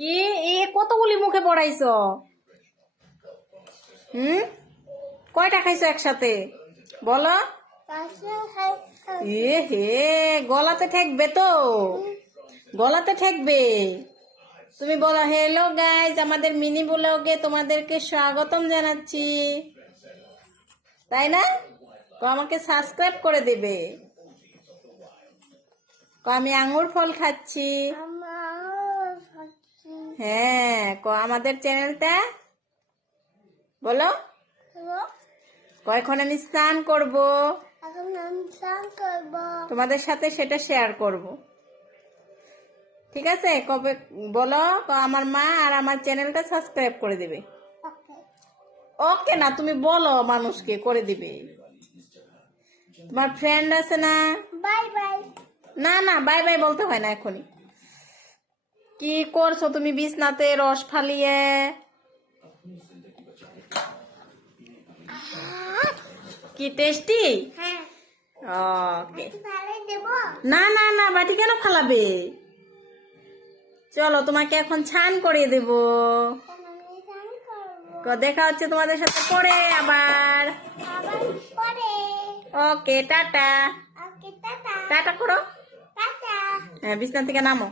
কি এ কতগুলি মুখে পড়াইছো? কয়টা খাইছো একসাথে বলো? এ হে, গলাতে ঠেকবে তো, গলাতে ঠেকবে। তুমি বলো হ্যালো গাইজ, আমাদের মিনি ব্লগে তোমাদেরকে স্বাগতম জানাচ্ছি, তাই না? তো আমাকে সাবস্ক্রাইব করে দেবে। আমি আঙ্গুর ফল খাচ্ছি। হ্যাঁ, আমাদের চ্যানেলটা বলো। এখন আমি স্নান করব, তোমাদের সাথে সেটা শেয়ার করব, ঠিক আছে? কবে বলো, আমার মা আর আমার চ্যানেলটা সাবস্ক্রাইব করে দিবে। ওকে না, তুমি বলো মানুষকে করে দিবে। তোমার ফ্রেন্ড আছে না? Bye bye. না না, বাই বাই বলতে হয় না এখনই। কি করছো তুমি বিছনাতে রস ফালিয়ে? কি টেস্টি? হ্যাঁ। ওকে। দেব না না না, বাটি কেন ফালাবে? চলো তোমাকে এখন ছান করে দেব। দেখা হচ্ছে তোমাদের সাথে পরে আবার। ওকে টাটা। টাটা করো। হ্যাঁ, বিছনা থেকে নামো।